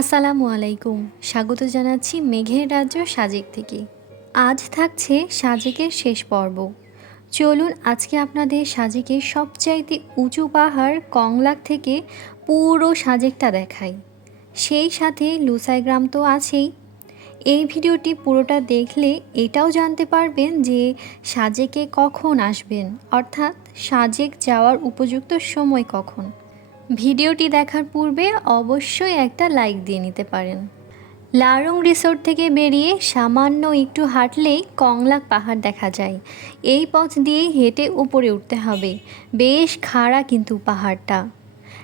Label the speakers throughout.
Speaker 1: আসসালামু আলাইকুম। স্বাগত জানাচ্ছি মেঘের রাজ্য সাজেক থেকে। আজ থাকছে সাজেকের শেষ পর্ব। চলুন আজকে আপনাদের সাজেকের সবচাইতে উঁচু পাহাড় কংলাক থেকে পুরো সাজেকটা দেখাই। সেই সাথে লুসাই গ্রাম তো আছেই। এই ভিডিওটি পুরোটা দেখলে এটাও জানতে পারবেন যে সাজেকে কখন আসবেন, অর্থাৎ সাজেক যাওয়ার উপযুক্ত সময় কখন। ভিডিওটি দেখার পূর্বে অবশ্যই একটা লাইক দিয়ে নিতে পারেন। লারং রিসোর্ট থেকে বেরিয়ে সামান্য একটু হাঁটলেই কংলাক পাহাড় দেখা যায়। এই পথ দিয়েই হেঁটে উপরে উঠতে হবে। বেশ খাড়া কিন্তু পাহাড়টা।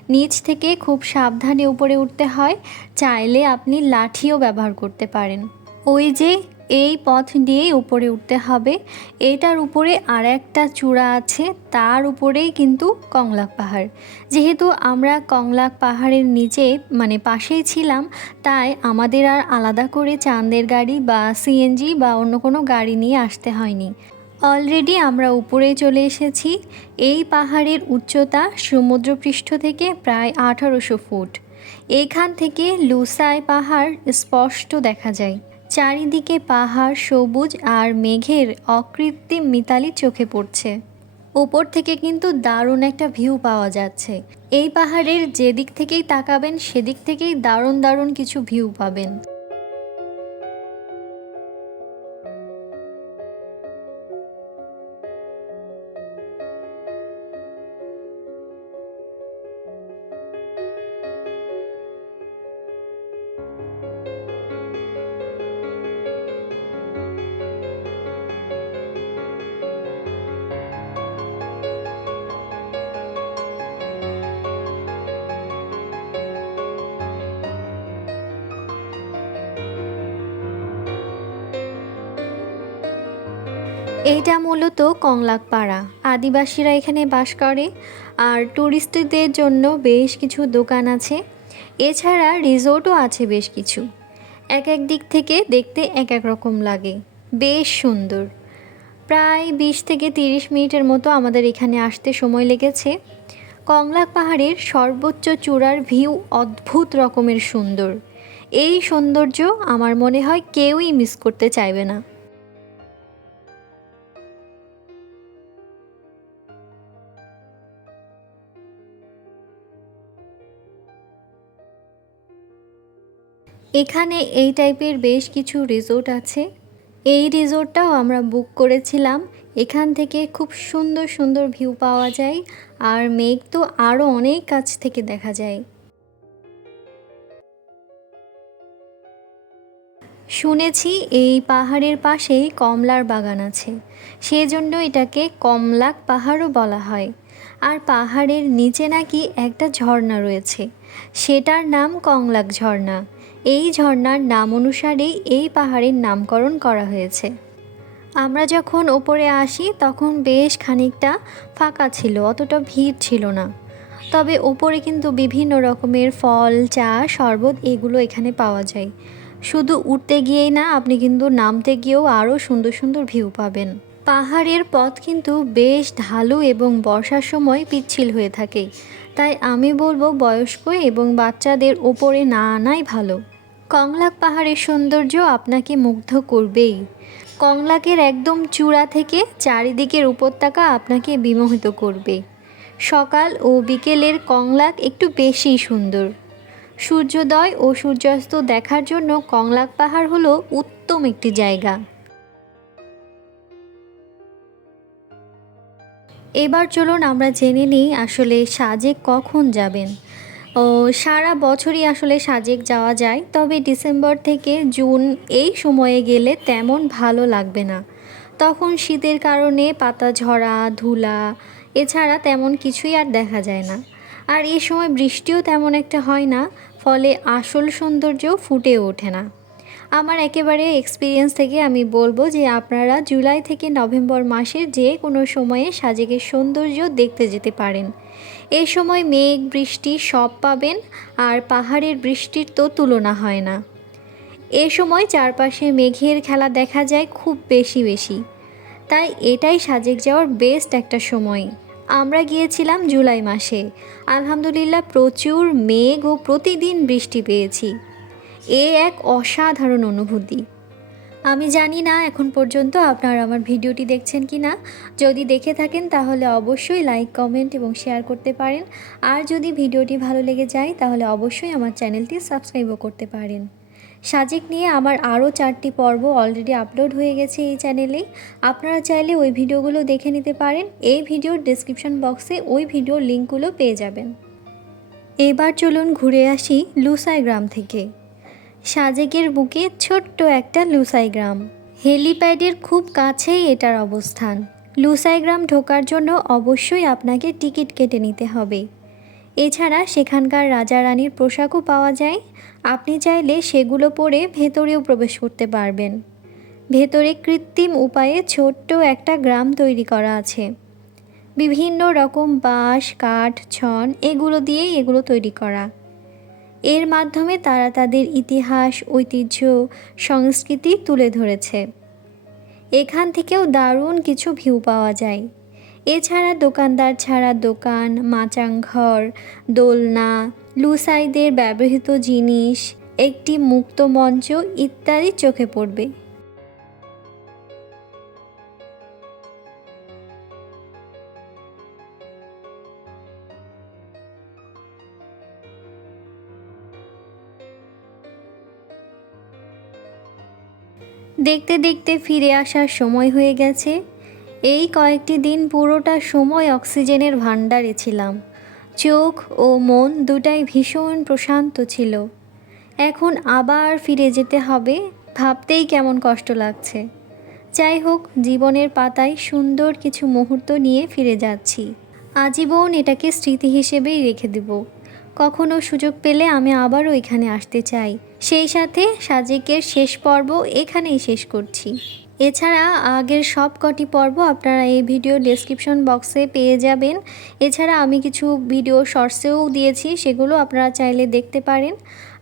Speaker 1: নিচ থেকে খুব সাবধানে উপরে উঠতে হয়, চাইলে আপনি লাঠিও ব্যবহার করতে পারেন। ওই যে এই পথ দিয়েই উপরে উঠতে হবে। এটার উপরে আর একটা চূড়া আছে, তার উপরেই কিন্তু কংলাক পাহাড়। যেহেতু আমরা কংলাক পাহাড়ের নিচে মানে পাশেই ছিলাম, তাই আমাদের আর আলাদা করে চাঁদের গাড়ি বা সিএনজি বা অন্য কোনো গাড়ি নিয়ে আসতে হয়নি। অলরেডি আমরা উপরে চলে এসেছি। এই পাহাড়ের উচ্চতা সমুদ্রপৃষ্ঠ থেকে প্রায় আঠারোশো ফুট। এখান থেকে লুসাই পাহাড় স্পষ্ট দেখা যায়। চারিদিকে পাহাড়, সবুজ আর মেঘের অকৃত্রিম মিতালি চোখে পড়ছে। ওপর থেকে কিন্তু দারুণ একটা ভিউ পাওয়া যাচ্ছে। এই পাহাড়ের যেদিক থেকেই তাকাবেন, সেদিক থেকেই দারুণ দারুণ কিছু ভিউ পাবেন। এইটা মূলত কংলাকপাড়া। আদিবাসীরা এখানে বাস করে। আর ট্যুরিস্টদের জন্য বেশ কিছু দোকান আছে। এছাড়া রিসোর্টও আছে বেশ কিছু। এক এক দিক থেকে দেখতে এক এক রকম লাগে। বেশ সুন্দর। প্রায় বিশ থেকে তিরিশ মিনিটের মতো আমাদের এখানে আসতে সময় লেগেছে। কংলাক পাহাড়ের সর্বোচ্চ চূড়ার ভিউ অদ্ভুত রকমের সুন্দর। এই সৌন্দর্য আমার মনে হয় কেউই মিস করতে চাইবে না। এখানে এই টাইপের বেশ কিছু রিসোর্ট আছে। এই রিসোর্টটাও আমরা বুক করেছিলাম। এখান থেকে খুব সুন্দর সুন্দর ভিউ পাওয়া যায় আর মেঘ তো আরও অনেক কাছ থেকে দেখা যায়। শুনেছি এই পাহাড়ের পাশেই কমলার বাগান আছে। সেজন্য এটাকে কমলাক পাহাড়ও বলা হয়। আর পাহাড়ের নিচে নাকি একটা ঝর্ণা রয়েছে। সেটার নাম কংলাক ঝর্ণা। এই ঝর্ণার নাম অনুসারেই এই পাহাড়ের নামকরণ করা হয়েছে। আমরা যখন ওপরে আসি, তখন বেশ খানিকটা ফাঁকা ছিল, অতটা ভিড় ছিল না। তবে ওপরে কিন্তু বিভিন্ন রকমের ফল, চা, শরবত এগুলো এখানে পাওয়া যায়। শুধু উঠতে গিয়েই না, আপনি কিন্তু নামতে গিয়েও আরও সুন্দর সুন্দর ভিউ পাবেন। পাহাড়ের পথ কিন্তু বেশ ঢালু এবং বর্ষার সময় পিচ্ছিল হয়ে থাকে। তাই আমি বলব বয়স্ক এবং বাচ্চাদের ওপরে না আনাই ভালো। কংলাক পাহাড়ের সৌন্দর্য আপনাকে মুগ্ধ করবেই। কংলাকের একদম চূড়া থেকে চারিদিকের উপত্যকা আপনাকে বিমোহিত করবে। সকাল ও বিকেলের কংলাক একটু বেশি সুন্দর। সূর্যোদয় ও সূর্যাস্ত দেখার জন্য কংলাক পাহাড় হলো উত্তম একটি জায়গা। এবার চলুন আমরা জেনে নিই আসলে সাজে কখন যাবেন। ও, সারা বছরই আসলে সাজেক যাওয়া যায়, তবে ডিসেম্বর থেকে জুন এই সময়ে গেলে তেমন ভালো লাগবে না। তখন শীতের কারণে পাতা ঝরা, ধুলা, এছাড়া তেমন কিছুই আর দেখা যায় না। আর এই সময় বৃষ্টিও তেমন একটা হয় না, ফলে আসল সৌন্দর্য ফুটে ওঠে না। আমার একেবারে এক্সপিরিয়েন্স থেকে আমি বলব যে আপনারা জুলাই থেকে নভেম্বর মাসের যে কোনো সময়ে সাজেকের সৌন্দর্য দেখতে যেতে পারেন। এই সময় মেঘ, বৃষ্টি সব পাবেন, আর পাহাড়ের বৃষ্টির তো তুলনা হয় না। এ সময় চারপাশে মেঘের খেলা দেখা যায় খুব বেশি বেশি। তাই এটাই সাজেক যাওয়ার বেস্ট একটা সময়। আমরা গিয়েছিলাম জুলাই মাসে। আলহামদুলিল্লাহ প্রচুর মেঘ ও প্রতিদিন বৃষ্টি পেয়েছি। এ এক অসাধারণ অনুভূতি। আমি জানি না এখন পর্যন্ত আপনারা আমার ভিডিওটি দেখছেন কি না। যদি দেখে থাকেন তাহলে অবশ্যই লাইক, কমেন্ট এবং শেয়ার করতে পারেন। আর যদি ভিডিওটি ভালো লেগে যায় তাহলে অবশ্যই আমার চ্যানেলটি সাবস্ক্রাইবও করতে পারেন। সাজেক নিয়ে আমার আরও চারটি পর্ব অলরেডি আপলোড হয়ে গেছে এই চ্যানেলেই। আপনারা চাইলে ওই ভিডিওগুলো দেখে নিতে পারেন। এই ভিডিওর ডিসক্রিপশন বক্সে ওই ভিডিওর লিঙ্কগুলো পেয়ে যাবেন। এবার চলুন ঘুরে আসি লুসাই গ্রাম থেকে। সাজেকের বুকে ছোট্ট একটা লুসাই গ্রাম হেলিপ্যাডের খুব কাছেই এটার অবস্থান। লুসাই গ্রাম ঢোকার জন্য অবশ্যই আপনাকে টিকিট কেটে নিতে হবে। এছাড়া সেখানকার রাজা রানীর পোশাকও পাওয়া যায়। আপনি চাইলে সেগুলো পরে ভেতরেও প্রবেশ করতে পারবেন। ভেতরে কৃত্রিম উপায়ে ছোট্ট একটা গ্রাম তৈরি করা আছে। বিভিন্ন রকম বাঁশ, কাঠ, ছন, এগুলো দিয়েই এগুলো তৈরি করা। এর মাধ্যমে তারা তাদের ইতিহাস, ঐতিহ্য, সংস্কৃতি তুলে ধরেছে। এখান থেকেও দারুণ কিছু ভিউ পাওয়া যায়। এছাড়া দোকানদার ছাড়া দোকান মাচাংঘর দোলনা, লুসাইদের ব্যবহৃত জিনিস, একটি মুক্ত মঞ্চ ইত্যাদি চোখে পড়বে। দেখতে দেখতে ফিরে আসার সময় হয়ে গেছে। এই কয়েকটি দিন পুরোটা সময় অক্সিজেনের ভাণ্ডারে ছিলাম। চোখ ও মন দুটাই ভীষণ প্রশান্ত ছিল। এখন আবার ফিরে যেতে হবে, ভাবতেই কেমন কষ্ট লাগছে। যাই হোক, জীবনের পাতায় সুন্দর কিছু মুহূর্ত নিয়ে ফিরে যাচ্ছি। আজীবন এটাকে স্মৃতি হিসেবেই রেখে দেব। কখনো সুযোগ পেলে আমি আবারও এখানে আসতে চাই। সেই সাথে সাজেকের শেষ পর্ব এখানেই শেষ করছি। এছাড়া আগের সব কটি পর্ব আপনারা এই ভিডিও ডেসক্রিপশন বক্সে পেয়ে যাবেন। এছাড়া আমি কিছু ভিডিও শর্টসেও দিয়েছি, সেগুলো আপনারা চাইলে দেখতে পারেন।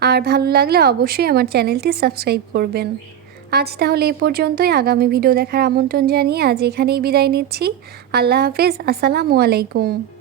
Speaker 1: আর ভালো লাগলে অবশ্যই আমার চ্যানেলটি সাবস্ক্রাইব করবেন। আজ তাহলে এ পর্যন্তই। আগামী ভিডিও দেখার আমন্ত্রণ জানিয়ে আজ এখানেই বিদায় নিচ্ছি। আল্লাহ হাফেজ। আসসালামু আলাইকুম।